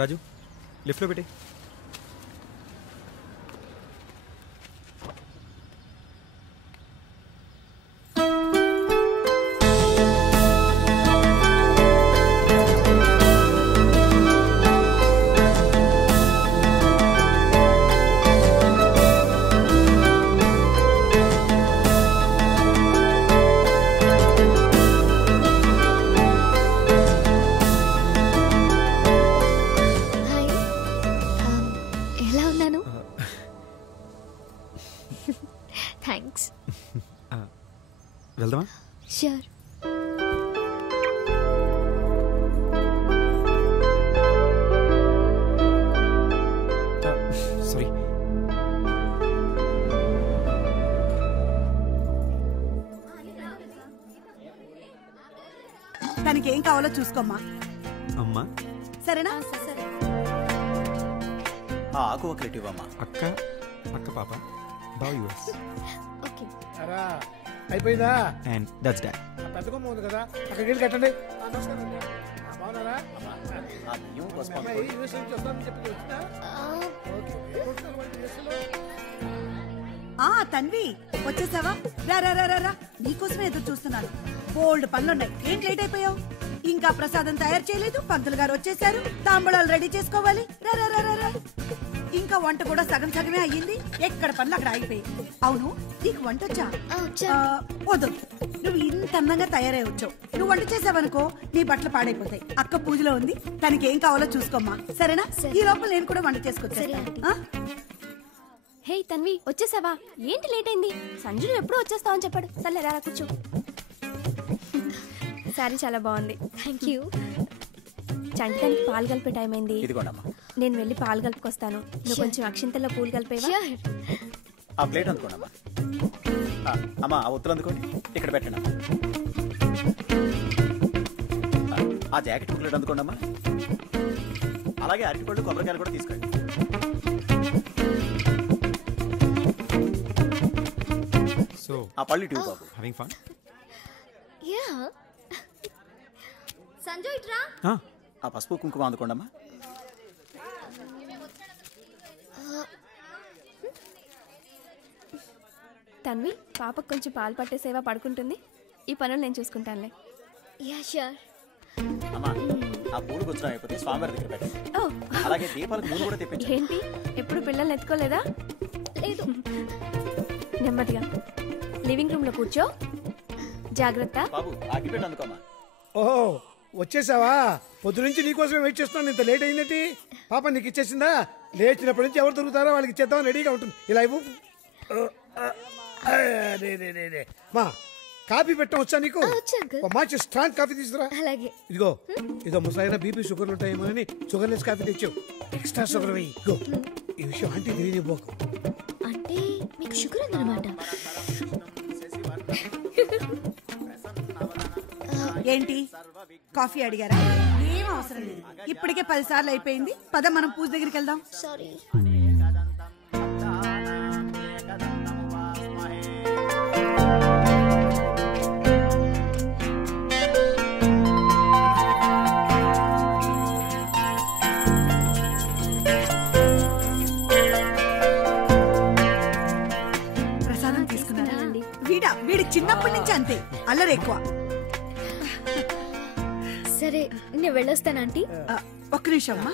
రాజు లిఫ్ట్లో పెట్టి. థ్యాంక్స్. వెళ్దామా? ష్యూర్. సారీ. తనకి ఏం కావాలో చూసుకోమ్మా. అమ్మా సరేనా? ఆకు ఒకటి ఇవ్వమ్మా. అక్క అక్క పాప బావ్ యూఎస్. ఓకే. అరా అయిపోయిందా? And that's dad. పెద్ద కొమ్మ ఉంది కదా అక్కడికి వెళ్ళి కట్టండి. నమస్కారం. బాగున్నారా? అమ్మాయి యూఎస్ నుంచి వస్తానని చెప్పి వచ్చిందా? ఓకే. తన్వి వచ్చేసావా? రా రా రా రా, నీకోసమే ఎదురు చూస్తున్నాను. బోల్డ్ పనులున్నాయి. ఏం లేట్ అయిపోయావు? ఇంకా ప్రసాదం తయారు చేయలేదు. పంతులు గారు వచ్చేసారు. తాంబూలాలు రెడీ చేసుకోవాలి. రా రా రా రా. ఇంకా వంట కూడా సగం సగమే అయ్యింది. ఎక్కడ పనులు అక్కడ ఆగిపోయింది. అవును, నీకు వంట వచ్చా? వద్దు, నువ్వు ఇంత అందంగా తయారై వచ్చావు. నువ్వు వంట చేసావనుకో నీ బట్టలు పాడైపోతాయి. అక్క పూజలో ఉంది, తనకి ఏం కావాలో చూసుకోమ్మా. సరేనా? ఈ లోపల నేను కూడా వంట చేసుకొచ్చా. హే తన్వి, వచ్చేసావా? ఏంటి లేట్ అయింది? సంజును ఎప్పుడు వచ్చేస్తావని చెప్పాడు. సర్లే రా కూర్చో. సారీ చాలా బాగుంది. Thank you. చంటానికి పాలు కలిపే టైం అయింది. నేను వెళ్ళి పాలు కలుపుకొస్తాను. నువ్వు కొంచెం అక్షింతల్లో పూలు కలిపేవా? ఆ ప్లేట్ అందుకోండమ్మా. అమ్మా ఆ ఒత్తులు అందుకోండి. ఇక్కడ పెట్టండి అమ్మా. ఆ జాకెట్ ప్లేట్ అందుకోండమ్మా. అలాగే అరటిపళ్ళు కొబ్బరికాయలు కూడా తీసుకోండి. సో ఆ పళ్ళు ట్యూబ్ బాబు. Having fun? యా. సంజు ఇట్రా. ఆ పసుపు కుంకుమ అందుకోండమ్మా. తన్వి, పాపకు కొంచెం పాలు పట్టేసేవా? పడుకుంటుంది. ఈ పనులు నేను చూసుకుంటానులే. Yeah sure. అమ్మా ఆ పూలు గుచ్చడం అయిపోతే స్వామివారి దగ్గర పెట్టండి. అలాగే దీపాలకు మూడు కూడా తెప్పించండి. ఏంటి ఎప్పుడు పిల్లల్ని ఎత్తుకోలేదా? లేదు. నెమ్మదిగా లివింగ్ రూమ్ లో కూర్చో. జాగ్రత్త. బాబు అగ్గిపెట్టి అందుకోమా. ఓహో వచ్చేసావా? పొద్దు నుంచి నీకోసమే వెయిట్ చేస్తున్నాను. ఇంత లేట్ అయిందేంటి? పాప నీకు ఇచ్చేసిందా? లేచినప్పటి నుంచి ఎవరు దొరుకుతారో వాళ్ళకి ఇచ్చేద్దామని రెడీగా ఉంటుంది. ఇలా ఇవ్వు. మా కాఫీ పెట్టడం వచ్చా నీకు? మంచి స్ట్రాంగ్ కాఫీ తీసుకురా. అలాగే. ఇదిగో ఇదో ముసలైన బీపీ షుగర్ ఉంటాయేమో అని షుగర్లెస్ కాఫీ తెచ్చావు. ఎక్స్ట్రా షుగర్ వెయ్యి. ఇగో ఈ విషయం ఆంటీ తెలియనివ్వకు. అంటే మీకు షుగర్ ఉందన్నమాట. ఏంటి కాఫీ అడిగారా? ఏం అవసరం లేదు. ఇప్పటికే 10 సార్లు అయిపోయింది. పద మనం పూజ దగ్గరికి వెళ్దాం. సారీ. ప్రసాదం తీసుకున్నారా? వీడి చిన్నప్పటి నుంచి అంతే, అల్లరి ఎక్కువ. సరే నేను వెళ్ళొస్తాను ఆంటీ. ఒక్క నిమిషం అమ్మా.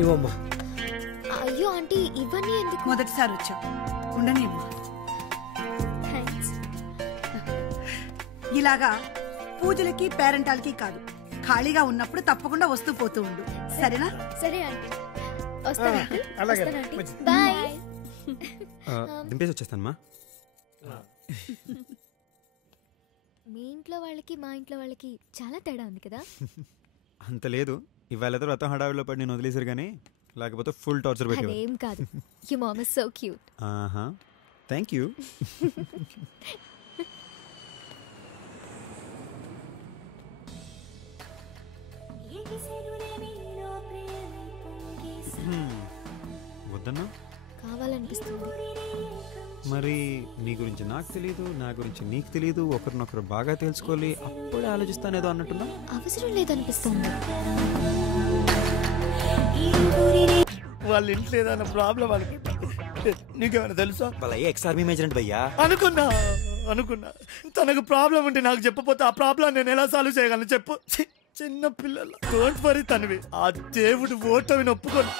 ఇవ్వమ్మా. అయ్యో ఆంటీ ఇవన్నీ ఎందుకు? మొదటిసారి వచ్చావు, ఉండని అమ్మా. థ్యాంక్స్. ఇలాగా పూజలకి పేరెంటాలకి కాదు, ఖాళీగా ఉన్నప్పుడు తప్పకుండా వస్తూ పోతూ ఉండు. సరేనా? సరే ఆంటీ. వస్తాను ఆంటీ. అలాగే. బాయ్. దింపేసి వచ్చేస్తానమ్మా. మీ ఇంట్లో వాళ్ళకి మా ఇంట్లో వాళ్ళకి చాలా తేడా ఉంది కదా? అంత లేదు. ఇవాళ వ్రతం హడావిడిలో పడి నేను వదిలేసారు కానీ లేకపోతే ఫుల్ టార్చర్ పెట్టేవారు. అదేం కాదు. Your mom is so cute. ఆహా, థ్యాంక్ యూ. వద్దన్నా? కావాలనిపిస్తుంది. మరి నీ గురించి నాకు తెలియదు, నా గురించి నీకు తెలియదు, ఒకరినొకరు బాగా తెలుసుకోవాలి, అప్పుడే ఆలోచిస్తానేదో అన్నట్టున్నా. అవసరం లేదనిపిస్తుంది. వాళ్ళ ఇంట్లో ఏదైనా ప్రాబ్లం అనుకుంటా. నీకేమైనా తెలుసా? వాళ్ళ ఎక్స్ ఆర్మీ మేజర్ అంటే భయ్యా. అనుకున్నా తనకు ప్రాబ్లం ఉంటే నాకు చెప్పపోతే ఆ ప్రాబ్లం నేను ఎలా సాల్వ్ చేయగలను చెప్పు. చిన్న పిల్లలు డోంట్ వరీ తన్వి. ఆ దేవుడు ఓటమి ఒప్పుకోను.